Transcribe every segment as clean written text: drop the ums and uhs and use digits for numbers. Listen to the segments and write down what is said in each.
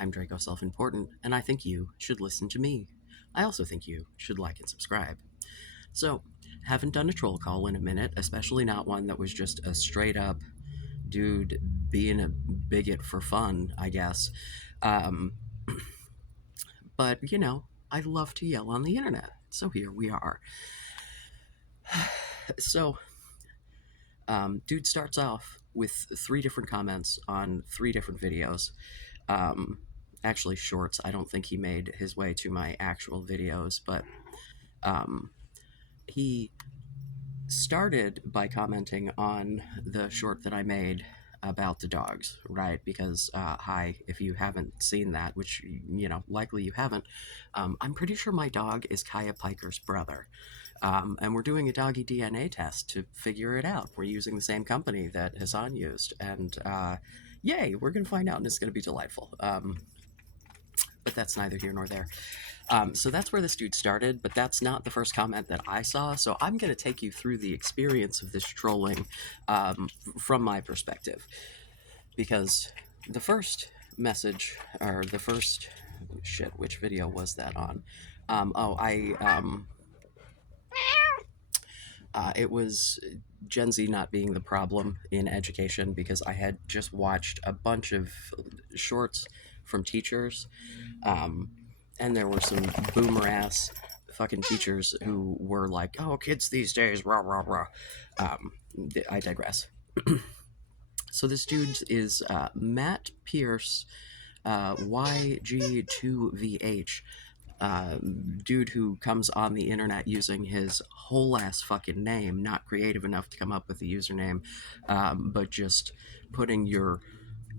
I'm Draco Self-Important, and I think you should listen to me. I also think you should like and subscribe. So, haven't done a troll call in a minute, especially not one that was just a straight up dude being a bigot for fun, I guess. Um, but, I love to yell on the internet, so here we are. So, dude starts off with 3 different comments on 3 different videos. Um, Actually, shorts. I don't think he made his way to my actual videos, but um, he started by commenting on the short that I made about the dogs, right? Because, hi, if you haven't seen that, which, likely you haven't, I'm pretty sure my dog is Kaya Piker's brother. And we're doing a doggy DNA test to figure it out. We're using the same company that Hassan used. And yay, we're going to find out, and it's going to be delightful. But that's neither here nor there. So that's where this dude started, but that's not the first comment that I saw. So I'm going to take you through the experience of this trolling from my perspective. Because the first message, or the first, shit, which video was that on? It was Gen Z not being the problem in education, because I had just watched a bunch of shorts from teachers, and there were some boomer ass fucking teachers who were like, "Oh, kids these days, rah rah rah." I digress. So this dude is Matt Pierce, YG2VH, dude who comes on the internet using his whole ass fucking name, not creative enough to come up with a username, but just putting your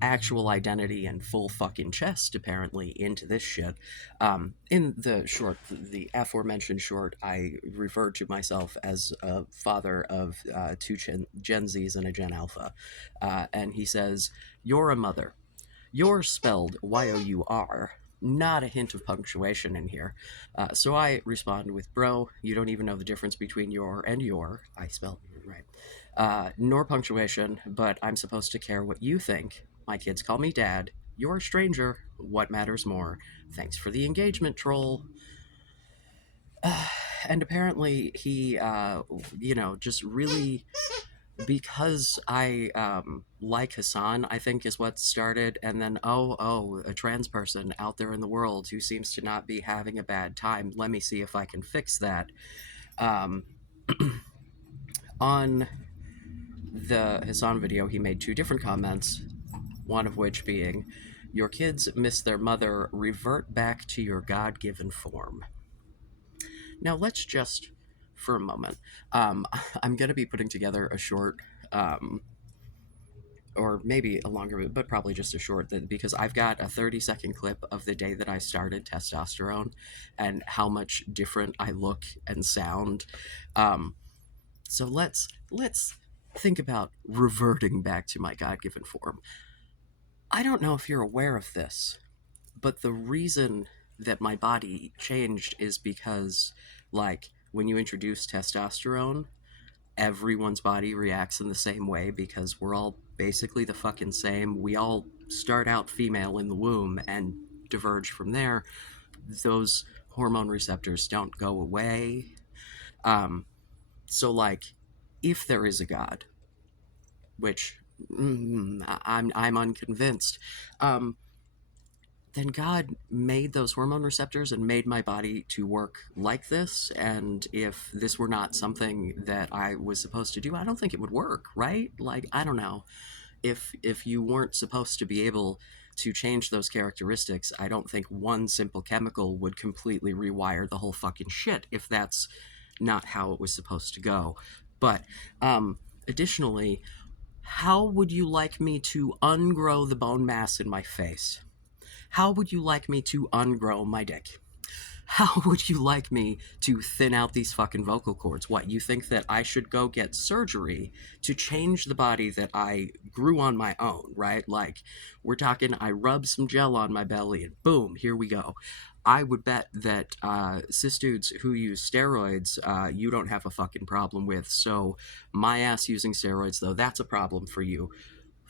actual identity and full fucking chest apparently into this shit. In the short, the aforementioned short, I referred to myself as a father of 2 Gen Zs and a Gen Alpha, and he says, "You're a mother. You're spelled Y-O-U-R. Not a hint of punctuation in here." So I respond with, "Bro, you don't even know the difference between your and your." I spelled it right. Nor punctuation, but I'm supposed to care what you think. My kids call me dad. You're a stranger. What matters more? Thanks for the engagement, troll. And apparently he, just really, because I like Hassan, I think is what started, and then a trans person out there in the world who seems to not be having a bad time. Let me see if I can fix that. Um, on the Hassan video, he made 2 different comments, one of which being, "Your kids miss their mother. Revert back to your God-given form." Now let's just, for a moment, I'm going to be putting together a short. Or maybe a longer, but probably just a short, that because I've got a 30-second clip of the day that I started testosterone and how much different I look and sound. So let's think about reverting back to my God-given form. I don't know if you're aware of this, but the reason that my body changed is because, like, when you introduce testosterone, everyone's body reacts in the same way because we're all basically the fucking same. We all start out female in the womb and diverge from there. Those hormone receptors don't go away. Um, so, like, if there is a God, which I'm unconvinced, um, then God made those hormone receptors and made my body to work like this. And if this were not something that I was supposed to do, I don't think it would work, right? Like, I don't know. If you weren't supposed to be able to change those characteristics, I don't think one simple chemical would completely rewire the whole fucking shit if that's not how it was supposed to go. But additionally, how would you like me to ungrow the bone mass in my face? How would you like me to ungrow my dick? How would you like me to thin out these fucking vocal cords? What, you think that I should go get surgery to change the body that I grew on my own, right? Like, we're talking, I rub some gel on my belly and boom, here we go. I would bet that cis dudes who use steroids, you don't have a fucking problem with. So my ass using steroids, though, that's a problem for you.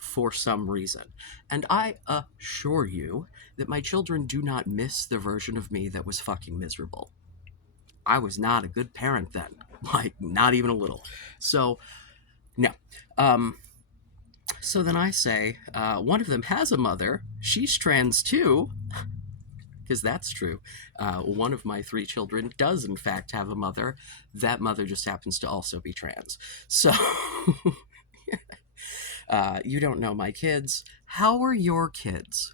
for some reason. And I assure you that my children do not miss the version of me that was fucking miserable. I was not a good parent then. Like, not even a little. So, no. Um, so then I say, one of them has a mother. She's trans too, because that's true. One of my three children does, in fact, have a mother. That mother just happens to also be trans. So, you don't know my kids. How are your kids?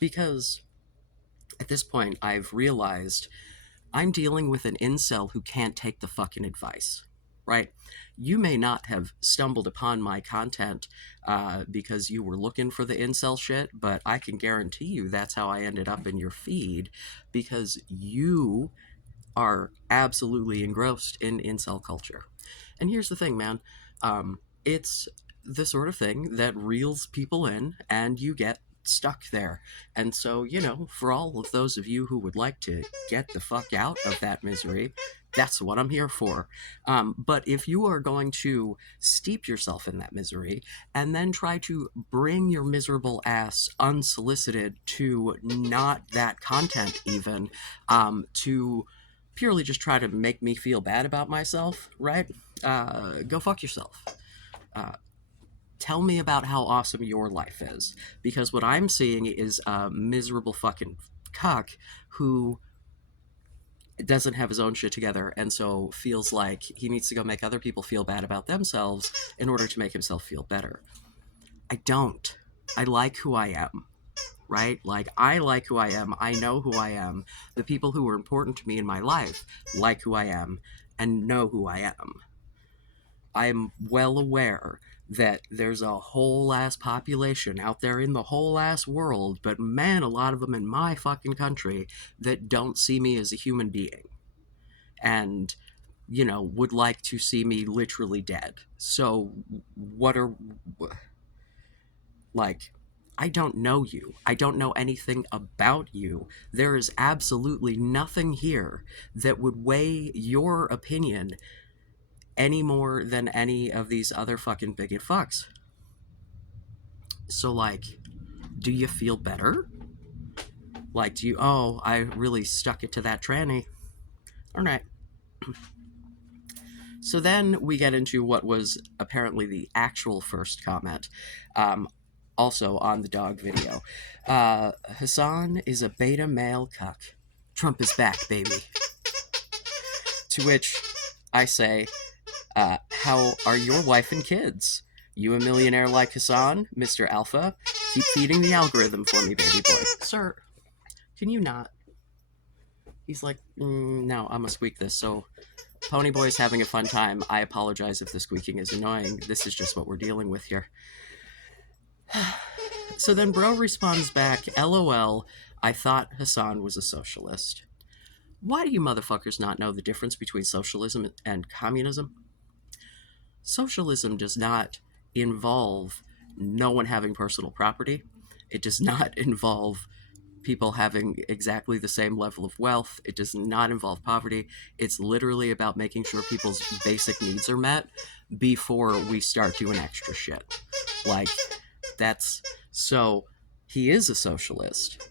Because at this point, I've realized I'm dealing with an incel who can't take the fucking advice, right? You may not have stumbled upon my content because you were looking for the incel shit, but I can guarantee you that's how I ended up in your feed because you are absolutely engrossed in incel culture. And here's the thing, man. It's the sort of thing that reels people in, and you get stuck there. And so, for all of those of you who would like to get the fuck out of that misery, that's what I'm here for. But if you are going to steep yourself in that misery and then try to bring your miserable ass unsolicited to not that content, even, to purely just try to make me feel bad about myself, right? Go fuck yourself. Tell me about how awesome your life is. Because what I'm seeing is a miserable fucking cuck who doesn't have his own shit together and so feels like he needs to go make other people feel bad about themselves in order to make himself feel better. I don't. I like who I am. Right? Like, I like who I am. I know who I am. The people who are important to me in my life like who I am and know who I am. I'm well aware that there's a whole ass population out there in the whole ass world, but man, a lot of them in my fucking country that don't see me as a human being and, would like to see me literally dead. So, what are. Like, I don't know you. I don't know anything about you. There is absolutely nothing here that would weigh your opinion any more than any of these other fucking bigot fucks. So, like, do you feel better? Like, I really stuck it to that tranny. All right. So then we get into what was apparently the actual first comment, also on the dog video. Hassan is a beta male cuck. Trump is back, baby. To which I say, how are your wife and kids? You a millionaire like Hassan, Mr. Alpha? Keep feeding the algorithm for me, baby boy. Sir, can you not? He's like, no, I'm gonna squeak this. So, Ponyboy's having a fun time. I apologize if the squeaking is annoying. This is just what we're dealing with here. So then Bro responds back, LOL, I thought Hassan was a socialist. Why do you motherfuckers not know the difference between socialism and communism? Socialism does not involve no one having personal property. It does not involve people having exactly the same level of wealth. It does not involve poverty. It's literally about making sure people's basic needs are met before we start doing extra shit. Like, that's... So, he is a socialist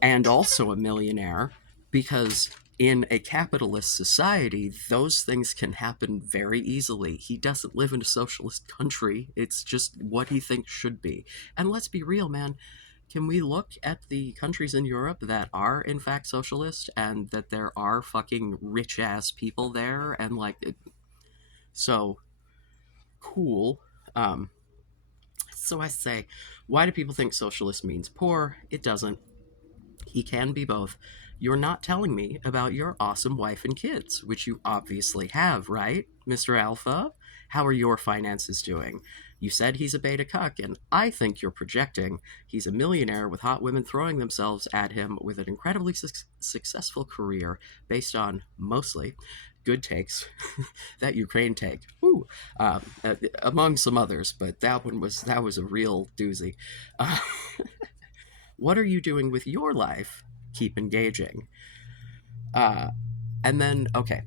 and also a millionaire because in a capitalist society, those things can happen very easily. He doesn't live in a socialist country. It's just what he thinks should be. And let's be real, man. Can we look at the countries in Europe that are, in fact, socialist and that there are fucking rich-ass people there? And, so, cool. So I say, why do people think socialist means poor? It doesn't. He can be both. You're not telling me about your awesome wife and kids, which you obviously have, right, Mr. Alpha? How are your finances doing? You said he's a beta cuck, and I think you're projecting. He's a millionaire with hot women throwing themselves at him with an incredibly successful career based on, mostly, good takes. That Ukraine take, woo, among some others, but that was a real doozy. What are you doing with your life? Keep engaging. And then, okay,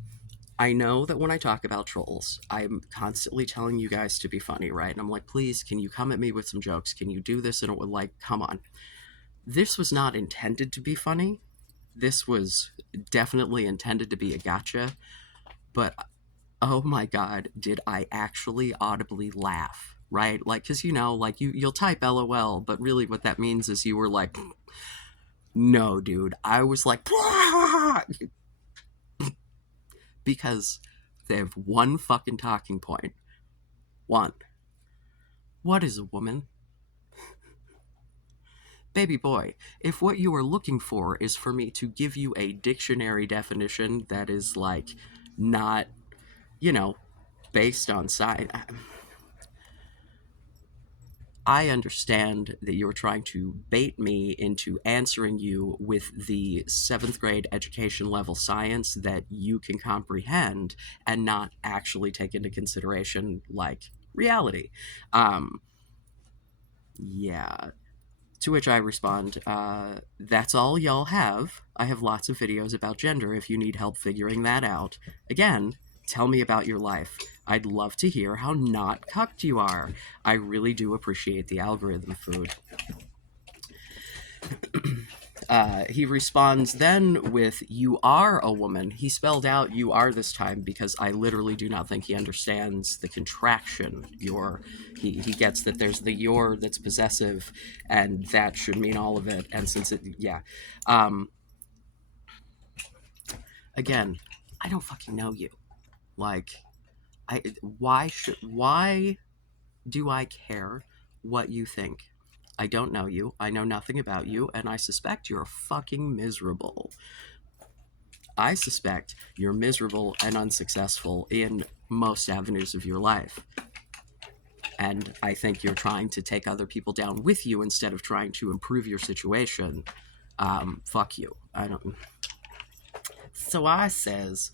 I know that when I talk about trolls, I'm constantly telling you guys to be funny, right? And I'm like, please, can you come at me with some jokes? Can you do this? And it would like, come on. This was not intended to be funny. This was definitely intended to be a gotcha. But oh my god, did I actually audibly laugh? Right? Like, because like you'll type LOL, but really what that means is you were like, no, dude. I was like, because they have one fucking talking point. One. What is a woman? Baby boy, if what you are looking for is for me to give you a dictionary definition that is like not, you know, based on science, I understand that you're trying to bait me into answering you with the seventh grade education level science that you can comprehend and not actually take into consideration like reality. Um, yeah. To which I respond, that's all y'all have. I have lots of videos about gender if you need help figuring that out. Again, tell me about your life. I'd love to hear how not cucked you are. I really do appreciate the algorithm food. He responds then with, you are a woman. He spelled out you are this time because I literally do not think he understands the contraction. Your. He gets that there's the your that's possessive, and that should mean all of it. And since it, yeah. Again, I don't fucking know you. Like, why do I care what you think? I don't know you. I know nothing about you, and I suspect you're fucking miserable. I suspect you're miserable and unsuccessful in most avenues of your life. And I think you're trying to take other people down with you instead of trying to improve your situation. Fuck you. I don't. So I says,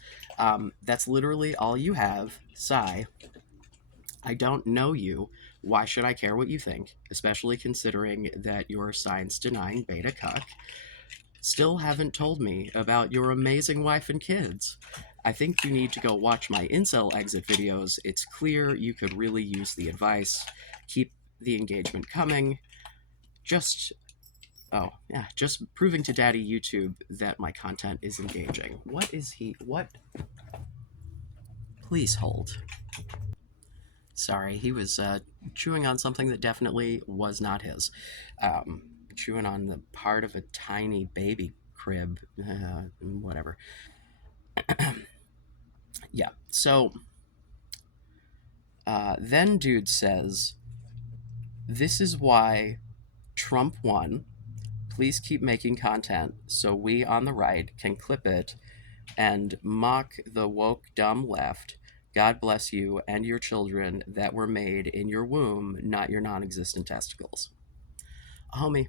that's literally all you have. Sigh. I don't know you. Why should I care what you think? Especially considering that you're a science denying beta cuck. Still haven't told me about your amazing wife and kids. I think you need to go watch my incel exit videos. It's clear you could really use the advice. Keep the engagement coming. Just proving to Daddy YouTube that my content is engaging. What is he? What? Please hold. Sorry, he was chewing on something that definitely was not his. Chewing on the part of a tiny baby crib. Whatever. Yeah, so then dude says, this is why Trump won. Please keep making content so we on the right can clip it and mock the woke dumb left. God bless you and your children that were made in your womb, not your non-existent testicles. Homie,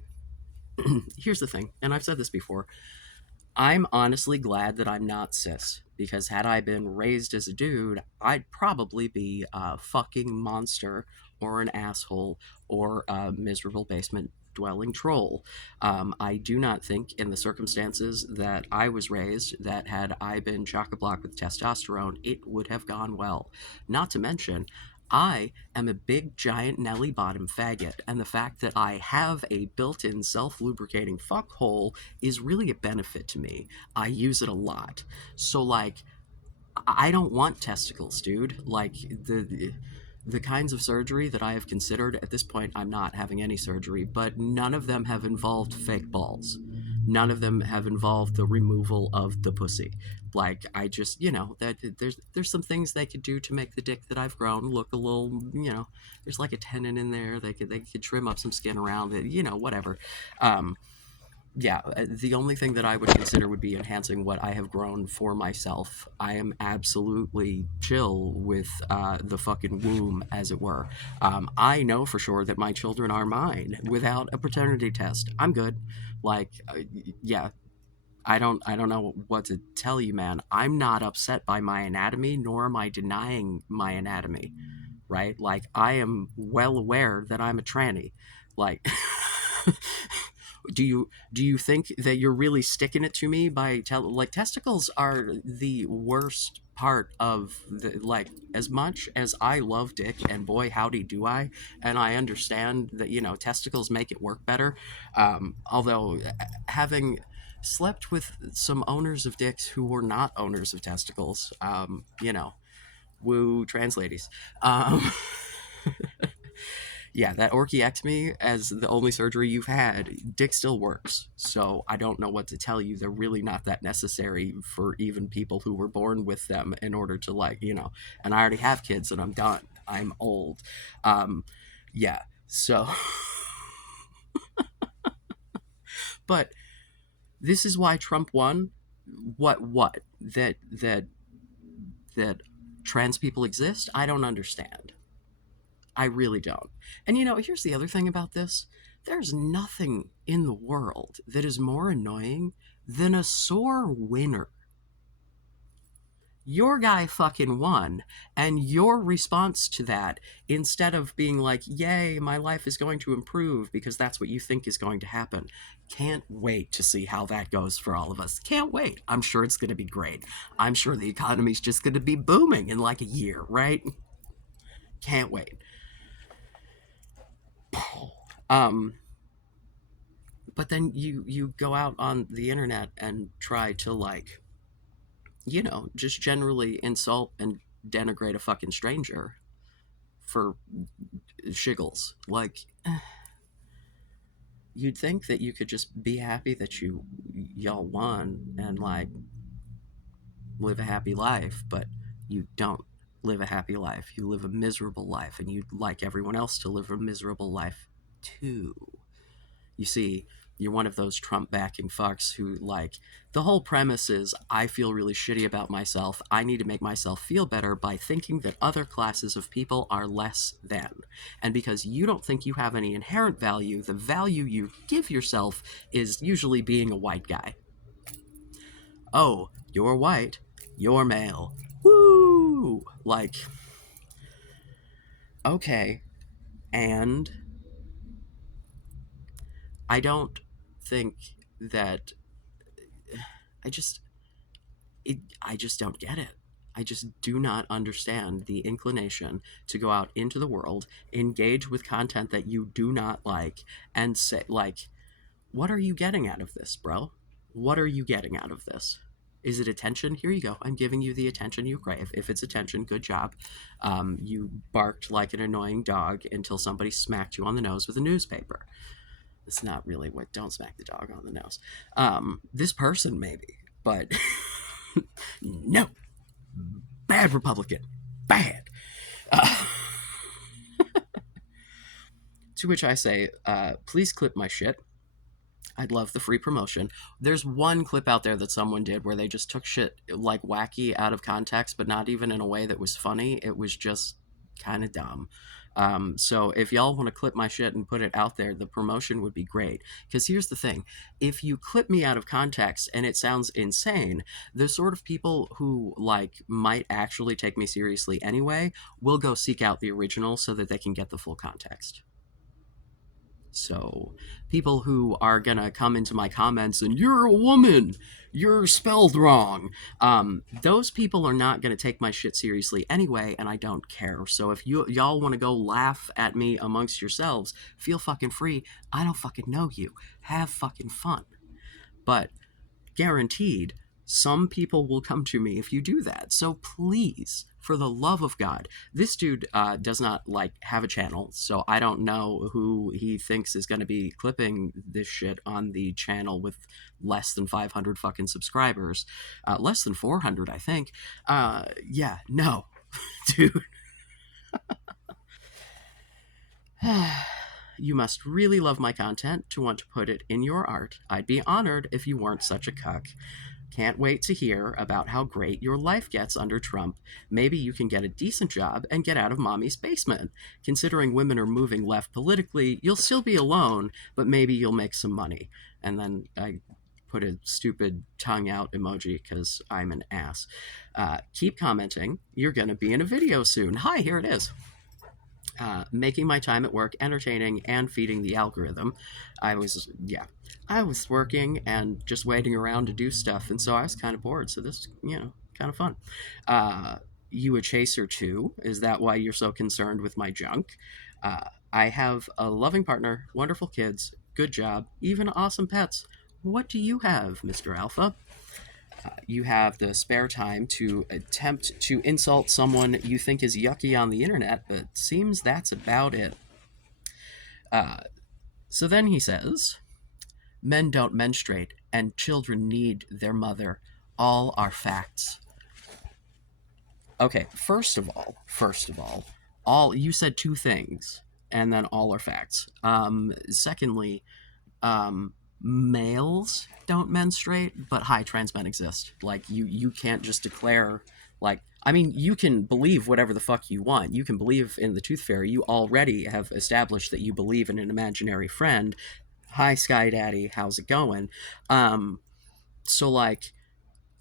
here's the thing, and I've said this before. I'm honestly glad that I'm not cis, because had I been raised as a dude, I'd probably be a fucking monster or an asshole or a miserable basement dwelling troll. I do not think, in the circumstances that I was raised, that had I been chock-a-block with testosterone, it would have gone well. Not to mention, I am a big giant Nelly bottom faggot, and the fact that I have a built-in self-lubricating fuckhole is really a benefit to me. I use it a lot. So like I don't want testicles, dude. Like the kinds of surgery that I have considered at this point, I'm not having any surgery, but none of them have involved fake balls. None of them have involved the removal of the pussy. Like I just, that there's some things they could do to make the dick that I've grown look a little, there's like a tendon in there. They could trim up some skin around it, whatever. Yeah, the only thing that I would consider would be enhancing what I have grown for myself. I am absolutely chill with the fucking womb, as it were. I know for sure that my children are mine without a paternity test. I'm good. Like, yeah, I don't know what to tell you, man. I'm not upset by my anatomy, nor am I denying my anatomy, right? Like, I am well aware that I'm a tranny. Like, Do you think that you're really sticking it to me by like testicles are the worst part of the like as much as I love dick and boy howdy do I, and I understand that testicles make it work better, although having slept with some owners of dicks who were not owners of testicles, woo trans ladies, um, yeah, that orchiectomy as the only surgery you've had, dick still works. So I don't know what to tell you. They're really not that necessary for even people who were born with them in order to and I already have kids and I'm done. I'm old. Um, yeah. So, but this is why Trump won. What? That trans people exist? I don't understand. I really don't. And here's the other thing about this. There's nothing in the world that is more annoying than a sore winner. Your guy fucking won, and your response to that, instead of being like, yay, my life is going to improve because that's what you think is going to happen, can't wait to see how that goes for all of us. Can't wait. I'm sure it's going to be great. I'm sure the economy's just going to be booming in like a year, right? Can't wait. Um, but then you go out on the internet and try to just generally insult and denigrate a fucking stranger for shiggles. Like, you'd think that you could just be happy that y'all won and like live a happy life, but you don't live a happy life. You live a miserable life, and you'd like everyone else to live a miserable life too. You see, you're one of those Trump backing fucks who, like, the whole premise is I feel really shitty about myself. I need to make myself feel better by thinking that other classes of people are less than. And because you don't think you have any inherent value, the value you give yourself is usually being a white guy. Oh, you're white, you're male. Woo! Like, okay. And I don't think that I just I just don't get it. I just do not understand the inclination to go out into the world, engage with content that you do not like, and say, like, what are you getting out of this, bro? What are you getting out of this? Is it attention? Here you go. I'm giving you the attention you crave. If it's attention, good job. You barked like an annoying dog until somebody smacked you on the nose with a newspaper. It's not really what, don't smack the dog on the nose. This person, maybe, but no. Bad Republican. Bad. Uh, to which I say, please clip my shit. I'd love the free promotion. There's one clip out there that someone did where they just took shit like wacky out of context, but not even in a way that was funny. It was just kind of dumb. So if y'all want to clip my shit and put it out there, the promotion would be great. Because here's the thing. If you clip me out of context and it sounds insane, the sort of people who like might actually take me seriously anyway will go seek out the original so that they can get the full context. So, people who are gonna come into my comments and you're a woman, you're spelled wrong, those people are not gonna take my shit seriously anyway, and I don't care. So if y'all want to go laugh at me amongst yourselves, feel fucking free. I don't fucking know you. Have fucking fun. But guaranteed, some people will come to me if you do that. So please, for the love of God, this dude does not like have a channel, so I don't know who he thinks is going to be clipping this shit on the channel with less than 500 fucking subscribers, less than 400, I think. Yeah, no, dude. You must really love my content to want to put it in your art. I'd be honored if you weren't such a cuck. Can't wait to hear about how great your life gets under Trump. Maybe you can get a decent job and get out of mommy's basement. Considering women are moving left politically, you'll still be alone, but maybe you'll make some money. And then I put a stupid tongue out emoji because I'm an ass. Keep commenting. You're going to be in a video soon. Hi, here it is. making my time at work entertaining and feeding the algorithm. Yeah, I was working and just waiting around to do stuff, and so I was kind of bored. So this, kind of fun. Uh, you a chaser too? Is that why you're so concerned with my junk? I have a loving partner, wonderful kids, good job, even awesome pets. What do you have, Mr. Alpha? You have the spare time to attempt to insult someone you think is yucky on the internet, but seems that's about it. Uh, so then he says, men don't menstruate, and children need their mother. All are facts. Okay, all you said two things, and then all are facts. Secondly, um, males don't menstruate, but high trans men exist. Like you can't just declare like I mean, you can believe whatever the fuck you want. You can believe in the tooth fairy. You already have established that you believe in an imaginary friend. Hi, Sky Daddy, how's it going? Um, so like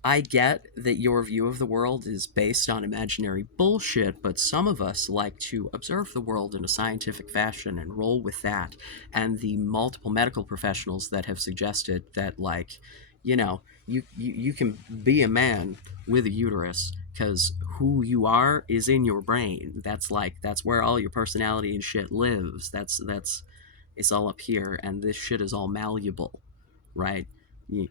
I get that your view of the world is based on imaginary bullshit, but some of us like to observe the world in a scientific fashion and roll with that. And the multiple medical professionals that have suggested that, like, you can be a man with a uterus because who you are is in your brain. That's where all your personality and shit lives. That's it's all up here, and this shit is all malleable, right? You,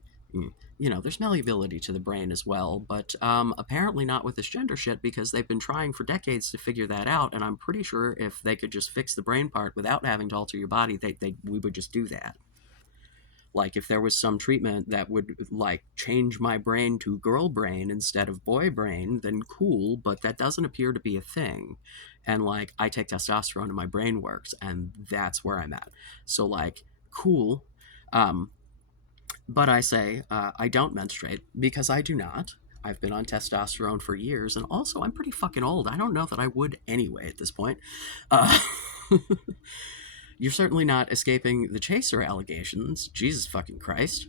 there's malleability to the brain as well, but apparently not with this gender shit because they've been trying for decades to figure that out. And I'm pretty sure if they could just fix the brain part without having to alter your body, we would just do that. Like if there was some treatment that would like change my brain to girl brain instead of boy brain, then cool. But that doesn't appear to be a thing. And like I take testosterone and my brain works, and that's where I'm at. So like cool. Um, but I say I don't menstruate because I do not. I've been on testosterone for years, and also I'm pretty fucking old. I don't know that I would anyway at this point. Uh, You're certainly not escaping the chaser allegations. Jesus fucking Christ.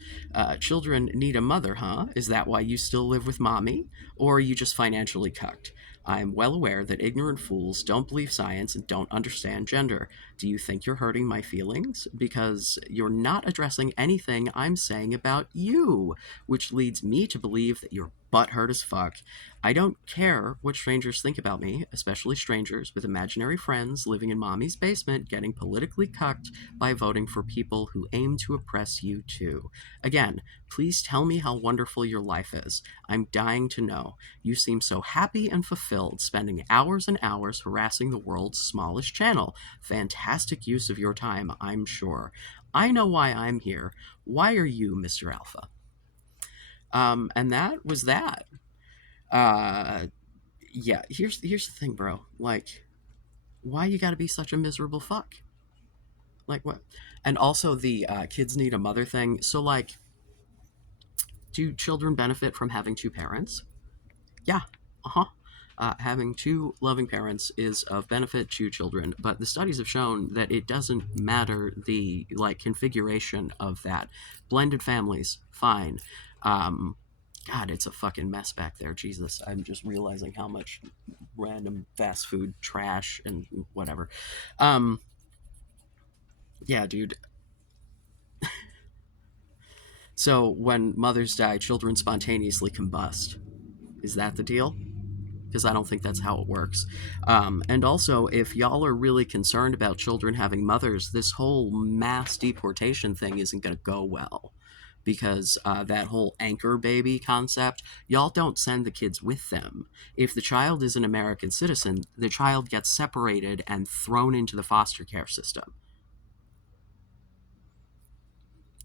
Children need a mother, huh? Is that why you still live with mommy? Or are you just financially cucked? I am well aware that ignorant fools don't believe science and don't understand gender. Do you think you're hurting my feelings? Because you're not addressing anything I'm saying about you, which leads me to believe that you're butthurt as fuck. I don't care what strangers think about me, especially strangers with imaginary friends living in mommy's basement getting politically cucked by voting for people who aim to oppress you too. Again, please tell me how wonderful your life is. I'm dying to know. You seem so happy and fulfilled, spending hours and hours harassing the world's smallest channel. Fantastic use of your time, I'm sure. I know why I'm here. Why are you, Mr. Alpha? And that was that. Uh, yeah. Here's the thing, bro. Like, why you got to be such a miserable fuck? Like what? And also the kids need a mother thing. So like, do children benefit from having two parents? Yeah. Uh-huh. Having two loving parents is of benefit to children, but the studies have shown that it doesn't matter the like configuration of that. Blended families, fine. Um, God, it's a fucking mess back there. Jesus, I'm just realizing how much random fast food trash and whatever. Um, yeah, dude. So when mothers die, children spontaneously combust. Is that the deal? Because I don't think that's how it works. And also, if y'all are really concerned about children having mothers, this whole mass deportation thing isn't going to go well. Because that whole anchor baby concept, y'all don't send the kids with them. If the child is an American citizen, the child gets separated and thrown into the foster care system.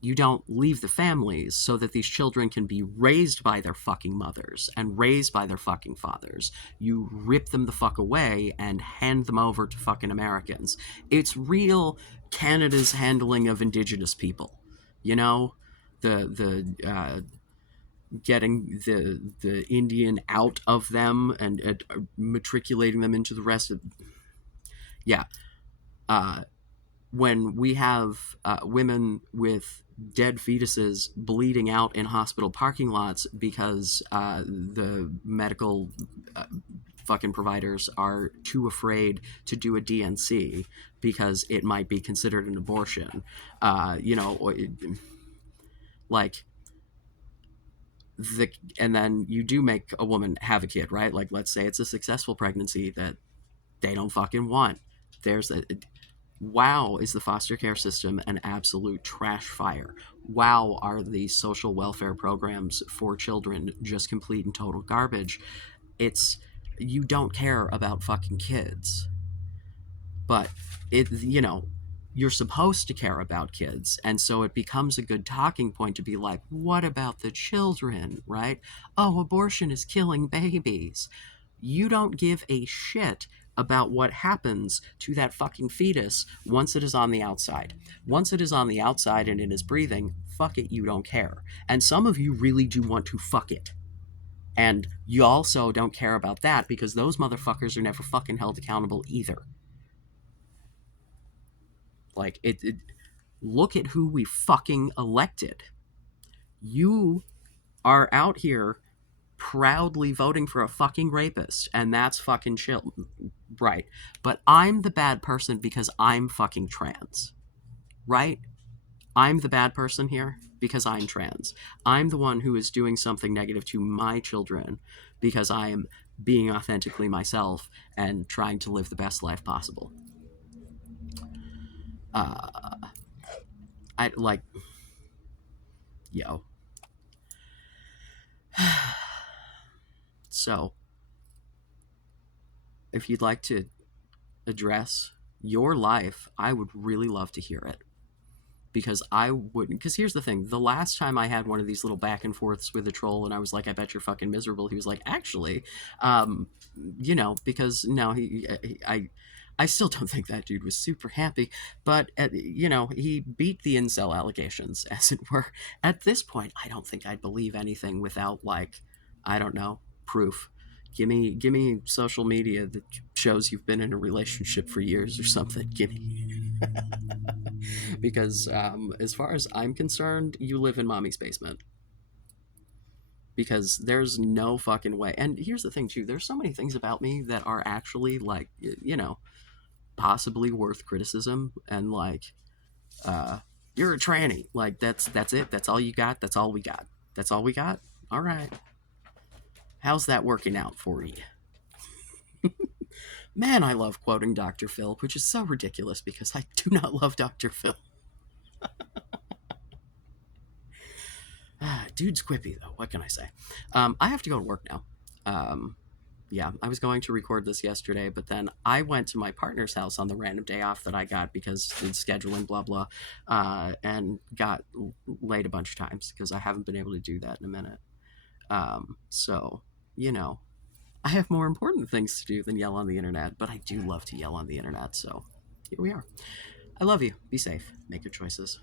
You don't leave the families so that these children can be raised by their fucking mothers and raised by their fucking fathers. You rip them the fuck away and hand them over to fucking Americans. It's real Canada's handling of Indigenous people. You know, the getting the Indian out of them and matriculating them into the rest of yeah. Uh, when we have women with dead fetuses bleeding out in hospital parking lots because the medical fucking providers are too afraid to do a DNC because it might be considered an abortion. You know, like the and then you do make a woman have a kid, right? Like, let's say it's a successful pregnancy that they don't fucking want. There's a Wow, is the foster care system an absolute trash fire? Wow, are the social welfare programs for children just complete and total garbage? It's You don't care about fucking kids, but you're supposed to care about kids, and so it becomes a good talking point to be like, what about the children, right? Oh, abortion is killing babies. You don't give a shit about what happens to that fucking fetus once it is on the outside. Once it is on the outside and it is breathing, fuck it, you don't care. And some of you really do want to fuck it. And you also don't care about that because those motherfuckers are never fucking held accountable either. Like, look at who we fucking elected. You are out here proudly voting for a fucking rapist, and that's fucking chill. Right. But I'm the bad person because I'm fucking trans. Right? I'm the bad person here because I'm trans. I'm the one who is doing something negative to my children because I am being authentically myself and trying to live the best life possible. I like, yo. So, if you'd like to address your life, I would really love to hear it. Because I wouldn't. Because here's the thing: the last time I had one of these little back and forths with a troll, and I was like, "I bet you're fucking miserable," he was like, "Actually, um, because no, I still don't think that dude was super happy, but he beat the incel allegations, as it were. At this point, I don't think I'd believe anything without, like, I don't know, proof. Give me social media that shows you've been in a relationship for years or something. Give me because as far as I'm concerned, you live in mommy's basement. Because there's no fucking way. And here's the thing too: there's so many things about me that are actually, like, possibly worth criticism, and like, you're a tranny. Like, that's it. That's all you got. That's all we got. That's all we got. All right. How's that working out for you? Man, I love quoting Dr. Phil, which is so ridiculous because I do not love Dr. Phil. Dude's quippy, though. What can I say? I have to go to work now. Yeah, I was going to record this yesterday, but then I went to my partner's house on the random day off that I got because it's scheduling, blah, blah, and got late a bunch of times because I haven't been able to do that in a minute. So, I have more important things to do than yell on the internet, but I do love to yell on the internet, so here we are. I love you. Be safe. Make your choices.